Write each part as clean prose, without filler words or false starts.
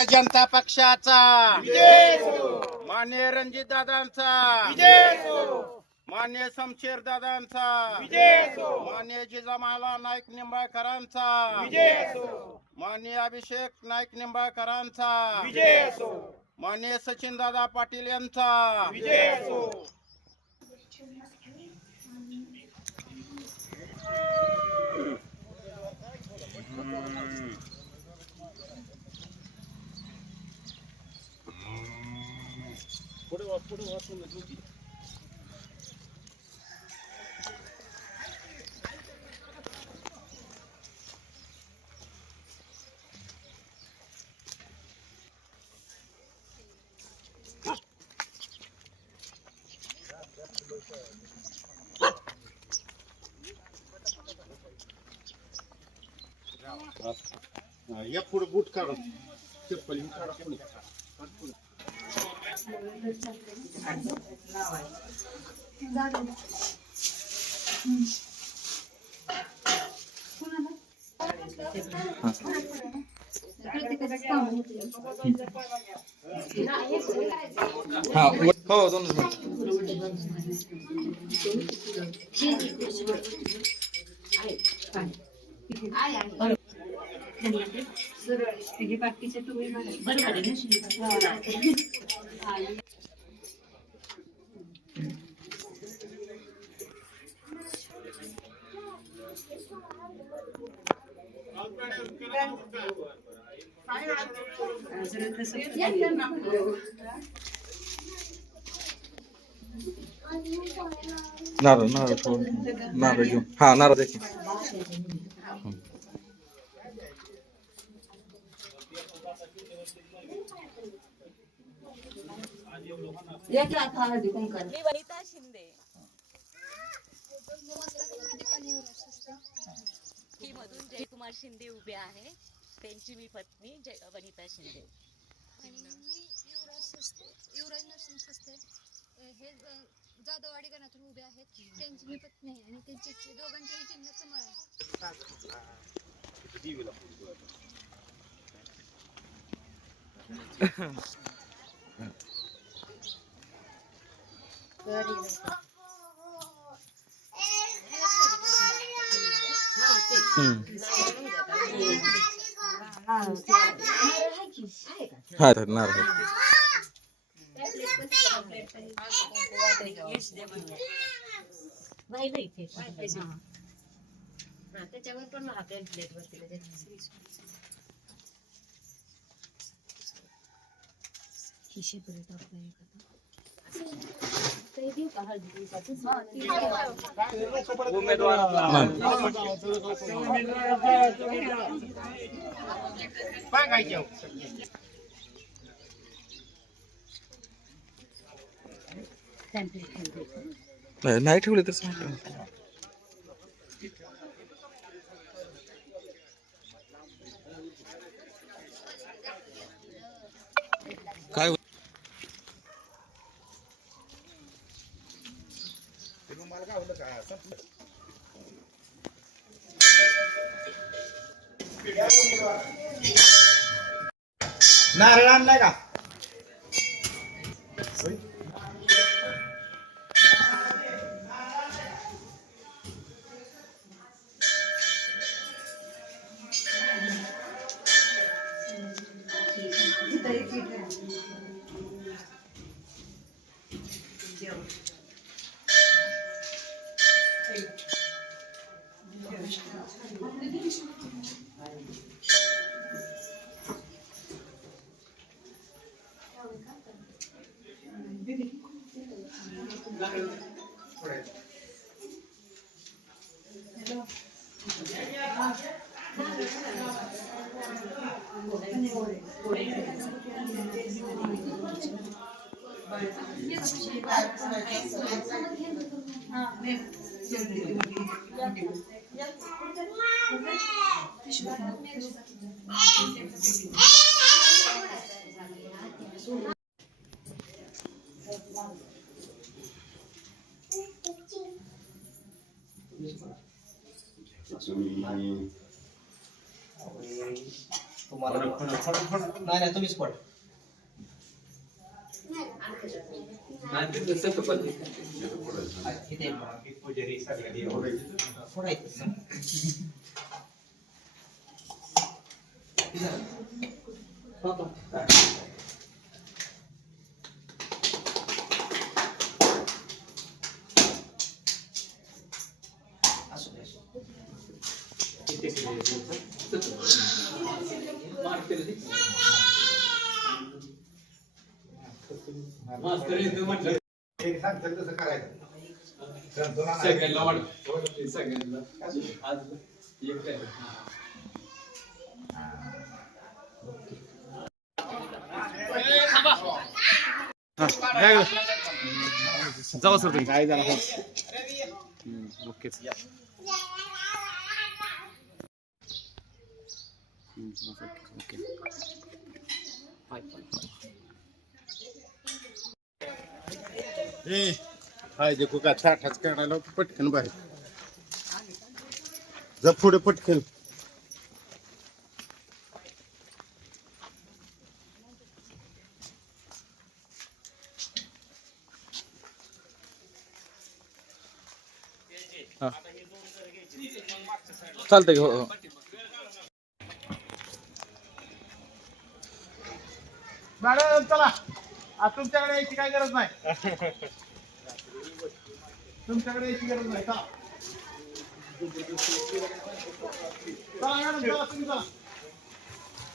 जनता पक्षाचा मान्य रणजित दादांचा, मान्य शमशेर दादांचा, मान्य जिजामाला नाईक निंबाळकरांचा, मान्य अभिषेक नाईक निंबाळकरांचा, मान्य सचिन दादा पाटील यांचा. या पुढे बूट काढा, चप्पल काढा पुढे. हो दोन बाकीचे तुम्ही नारळ नारळ नारळ घेऊन हा नारळ देखील मी वनिता शिंदे की मधून जयकुमार शिंदे उभे आहे, त्यांची मी पत्नी वनिता शिंदे. आणि मी युवराज नरसिंह सस्ते हे जाधववाडी गणातून उभे आहेत, त्यांची मी पत्नी आहे आणि त्यांची दोघांचेही चिन्ह कमळ हा नारळ त्याच्यावर पण आपल्या प्लेट वरती नाही ठेवले तसं काय नारळ आणलाय का? तुम्हाला नाही नाही तुम्हीच पड जाऊ सर तुम्ही काय झालं ओके ओके ए हाय देखो का छाठाच काढायला पटकन बाहेर जा पुढे पटकन चालतंय की, हो हो. मॅडम चला आज तुमच्याकडे यायची काय गरज नाही तुमच्याकडे यायची गरज नाही चला चला मॅडम चला तुम्ही चला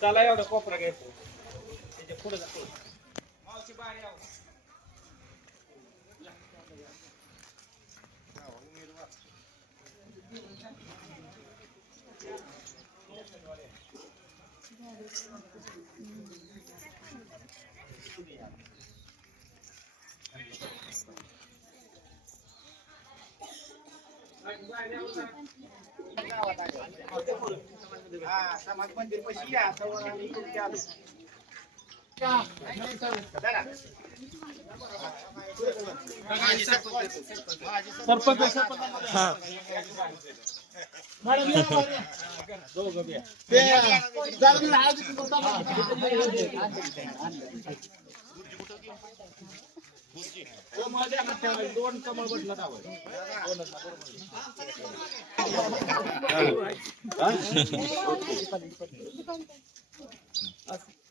चला एवढा कोपरा घ्यायचा त्याच्या पुढे जातो मावशी बाहेर यावं समाज मंदिर पशी या सवर आम्ही इकडे आलो सरपंच मॅडम दोन कमळ बसला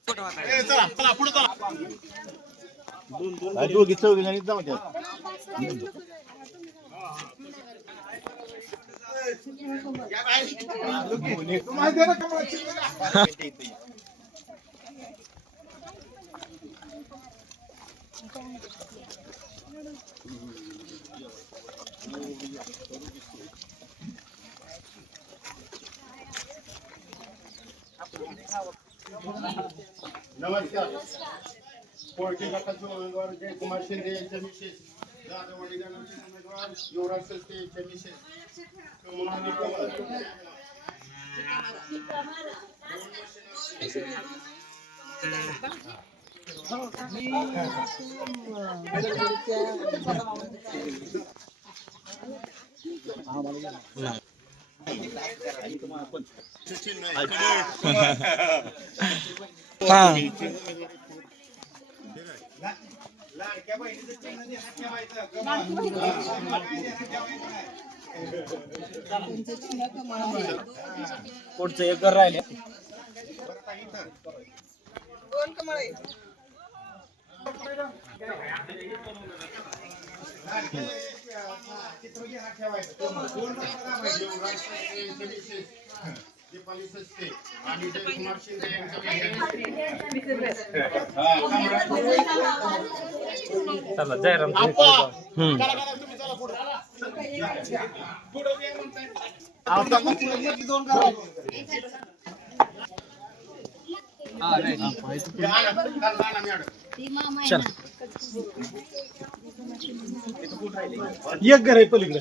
चला चला पुढे चला दोघी चौघी जणी जाऊ द्या नमस्कार कोळके गटाचे उमेदवार जयकुमार शिंदे यांच्या मिसेस जाधववाडी गणाचे उमेदवार युवराज सस्ते यांच्या मिसेस लाडक्या बहिणीचं चिन्ह हात ठेवायचं पुढचं एक घर राहिले दोन कमळ आहे चित्र घे हात ठेवायचं दोन युवराज सस्ते यांच्या मिसेस दीपाली सस्ते आणि जयकुमार शिंदे चला जयराम एक घर आहे पलीकडे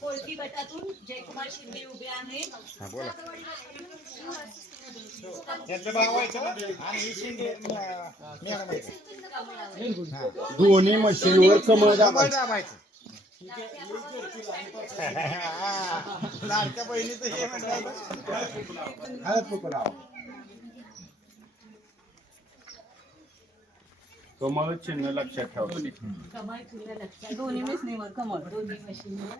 कोळकी गटातून जयकुमार शिंदे उभे आहेत. दोन्ही मशीनवर कमळ दाबायचं. लाडक्या बहिणीचं हे कमळ चिन्ह लक्षात ठेवा. कमळ फुलं लक्षात दोन्ही मशीनवर कमळ दोन्ही मशीनवर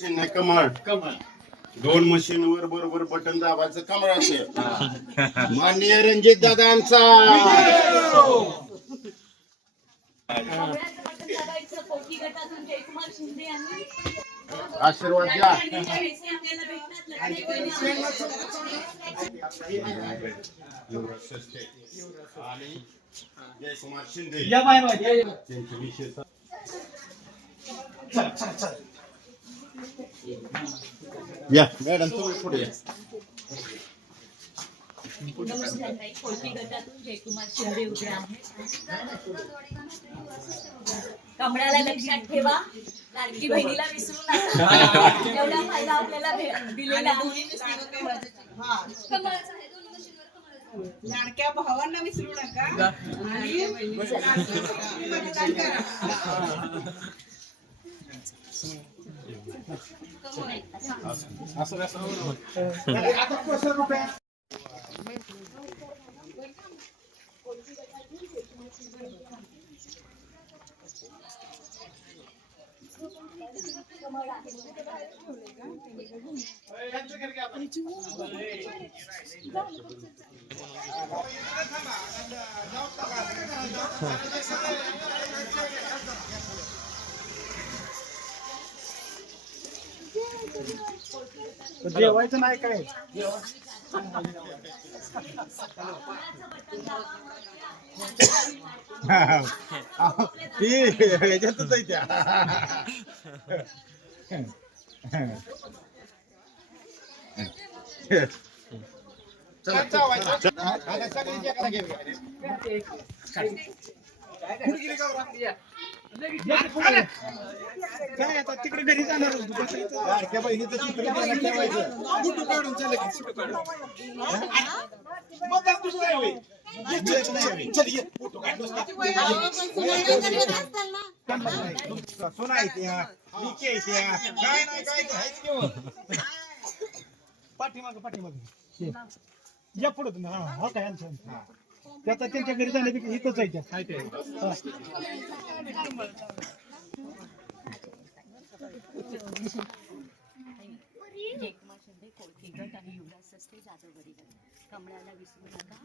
चिन्ह कमळ. दोन मशीनवर बरोबर बटन दाबायचं कमळाचं. माननीय रणजित दादांचा कमळाचं बटन दाबायचं. कोळकी गटातून जयकुमार शिंदे आणि आशीर्वाद द्या. पैसे आपल्याला भेटतात. लक्ष्मी बहिणी युवराज सस्ते आणि जयकुमार शिंदे या बाहेर व्हा, या. त्यांचे विशेष या मॅडम तुम्ही पुढे या. कोळकी गटातून जयकुमार शिंदे उभे आहेत. कमळाला लक्षात ठेवा. लाडकी बहिणीला विसरू नका. एवढा फायदा आपल्याला दिलेला आहे. कमळाचं आहे, दोन्ही मशीनवर कमळाचं. लाडक्या भावांना विसरू नका आणि मतदान करा. जेवायचं नाही काय ती ह्याच्यातच आहे त्या. काय आता तिकडे घरी जाणार लाडक्या बहिणीचं चित्र द्यायला ठेवायचं. फोटो काढून चालले की फोटो काढून. मग दाखवू काय होय? चल ये फोटो काढ. सोना आहे त्या, लिकी आहे त्या, काय नाही काय ते आहेच घेऊन. पाठीमाग या पुढे तुम्ही. हा काय त्याचा त्यांच्या घरी जाण्यापेक्षा इथंच आहे त्या. जयकुमार शिंदे कोळकी गट आणि युवराज सस्ते जाधववाडी गट. कमळाला विसरू नका.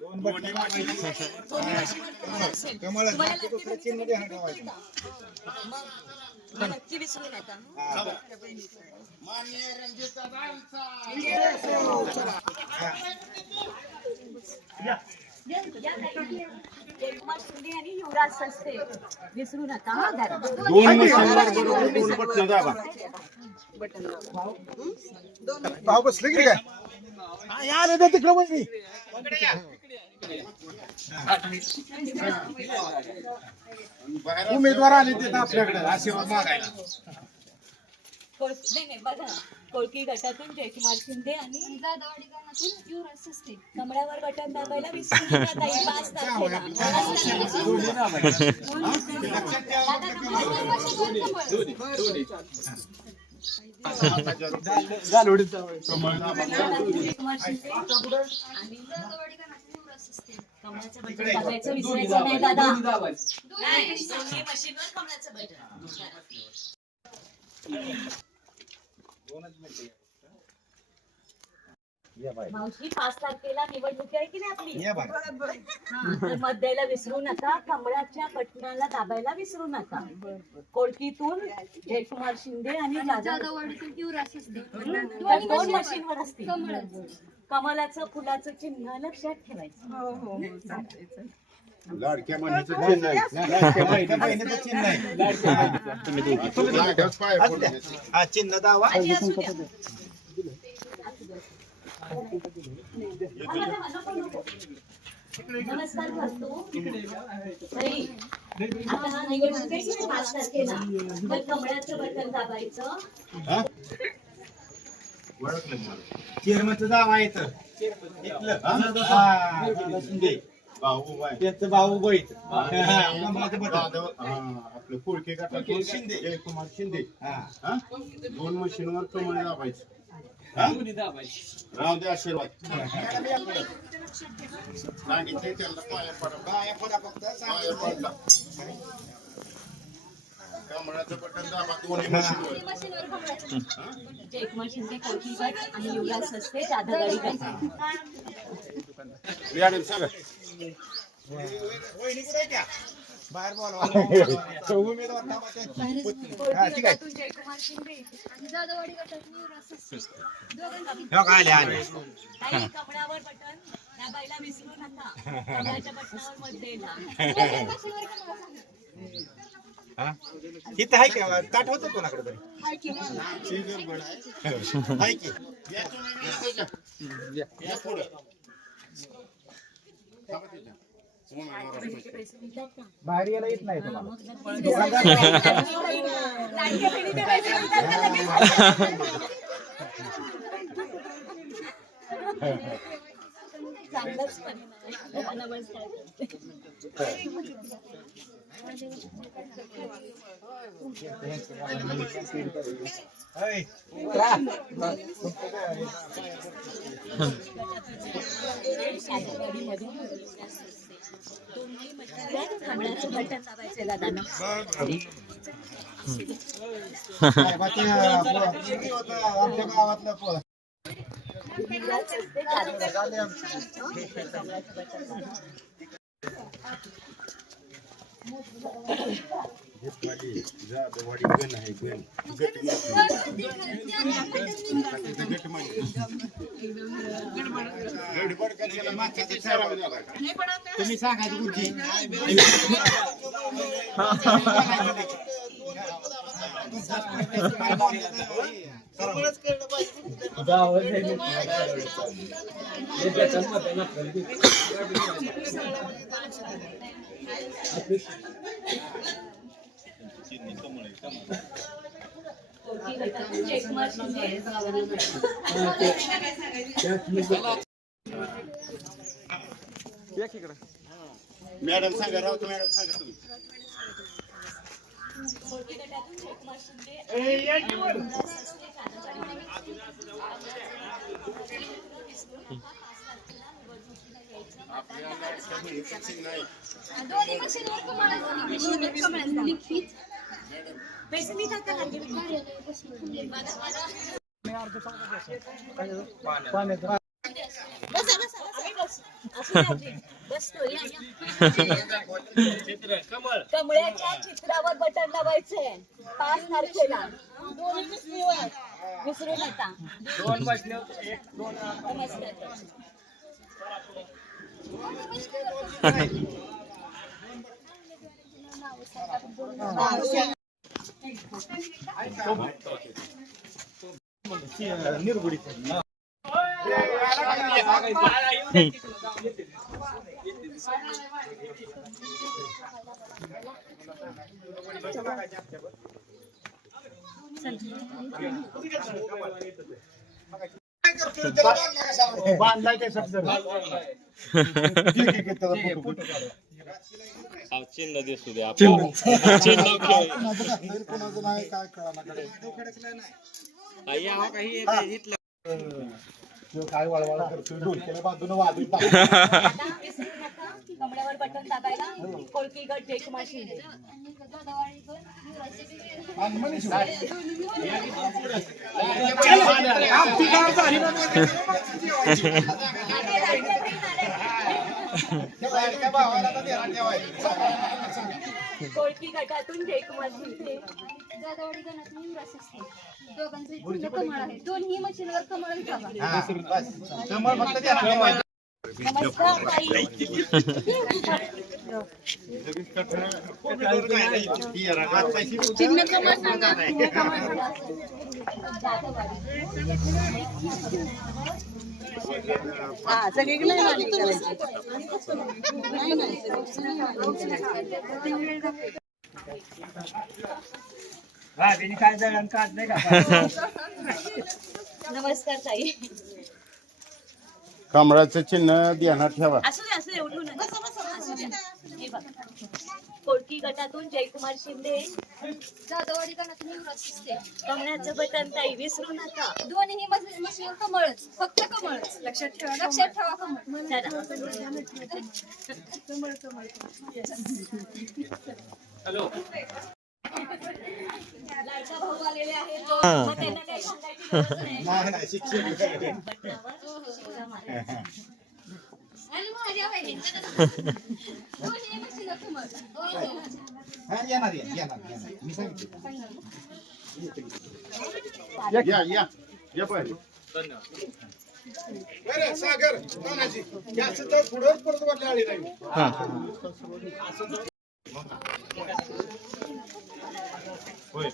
नक्की विसरू नका. माननीय रणजित दादांचा जयकुमार शिंदे आणि युवराज सस्ते विसरू नका. हा घरा. दोन मशीनवर बरोबर दोन बटन दाबा. भाऊ बसले की काय? यार तिकडं बसली. उमेदवार आले तिथं आपल्याकडे आशीर्वाद मागायला. नाही बघा. कोळकी गटातून जयकुमार शिंदे आणि जाधववाडी गणातून युवराज सस्ते. कमळावर बटन दाबायला विसरू नका ताई. 5 तारखेला. जयकुमार शिंदे आणि जाधववाडी गणातून युवराज सस्ते. कमळाचं बटन दाबायचं विसरायचं नाही दादा. नाही, दोन्ही मशीनवर कमळाचं बटन. मावशी 5 तारखेला निवडणूक आहे की नाही आपली. हा, तर मत द्यायला विसरू नका. कमळाच्या बटनाला दाबायला विसरू नका. कोळकीतून जयकुमार शिंदे आणि जाधववाडीतून युवराज सस्ते. दोन मशीनवर असतील. कमलाचं फुलाचं चिन्ह लक्षात ठेवायचं. लाडक्या बहिणीचं चिन्ह आहे. लाडक्या बहिणीचं चिन्ह आहे. लाडक्याच पाय पडून द्यायचे. हा चिन्ह दावा. आणि असू द्या. नमस्कार करतो ताई, आता हा निवडणूक आहे की 5 तारखेला तर कमळाचं बटन दाबायचं. चेअरमनचं जाव आहे तर इथलं दादा शिंदे त्यांचं भाऊ उभं इथं. कमळाचं बटन. आपलं कोळके गटातून शिंदे जयकुमार शिंदे हा? 2 मशीनवर कमळ दाबायचं. राहू दे आशीर्वाद. सांगितले त्यांना पाया पडा फक्त पाया पडला. कमळाचं बटन दाबा दोन्ही मशीनवर. मशीनवर कमळाचं. जयकुमार शिंदे कोळकी गट आणि युवराज सस्ते जाधववाडी गट. मॅडम सांगा. बाहेर बोलवा. उमेदवार कोळकी गटातून जयकुमार शिंदे आणि जाधववाडी गटातून युवराज सस्ते. दोघांची ताई, कमळावर बटन दाबायला विसरू नका. कमळाच्या बटनावर मत द्यायला. मशीनवर कमळाचं. इथं आहे का ताट होतं कोणाकडे तरी आहे की या तुम्ही या पुढे. बाहेर यायला येत नाही तुम्हाला. लाडक्या बहिणीचे पैसे मिळतात का लगेच? चांगलंच परिणाम आहे. नमस्कार. कमळाचं बटन दाबायचं दादांना. आमच्या गावातलं पोळा. जाधववाडी गण आहे गण. गडबड कशाला मागच्या ठराव झाला का? तुम्ही सांगायची कुठची जयकुमार शिंदे. मॅडम सांगा. राहतो मॅडम सांगा तुम्ही. कोळकी गटातून जयकुमार शिंदे. आपल्याला नाही. दोन्ही मशीनवर कमळाचं. मशीनवर कमळाचं. लिखित. पैसे मी खाता लागले. बसा बसा बसतो. कमळाच्या चित्रावर बटन दाबायचंय 5 तारखेला. विसरू नका. निर्गुडी बांधलाय काय शब्द चिन्ह दिसू दे काय वळवळ करतो ढोलक्याला बाजूने वाजून कमळावर बटन दाबायला कोळकी गट जयकुमार शिंदे. जाधववाडी गट युवराज सस्ते. कोळकी गटातून जयकुमार शिंदे. जाधववाडी गणातून युवराज सस्ते. दोघांचे चिन्ह कमळ आहे. दोन्ही मशीनवर कमळ दाबा. नमस्कार ताई. चिन्ह कमळ सांगा. हा सगळीकडे नाही करायची. नमस्कार ताई. कमळाचं चिन्ह ध्यानात ठेवा. असू दे उठू नका. असू द्या. हे बघा. कोळकी गटातून जयकुमार शिंदे, जाधववाडी गणातून युवराज शिस्ते. कमळाचं बटन ताई विसरू नका. दोन्ही मशीन कमळच, फक्त कमळच. लक्षात ठेवा कमळ. चला. लाडका भाऊ आलेले आहेत. मग त्यांना काही सांगायची गरज नाही. आणि माझ्या बहिणी दोन्ही मशीन कमळ. या पण बरं सागर तानाजी याचं तर पुढं परत वाटलं आली नाही. होय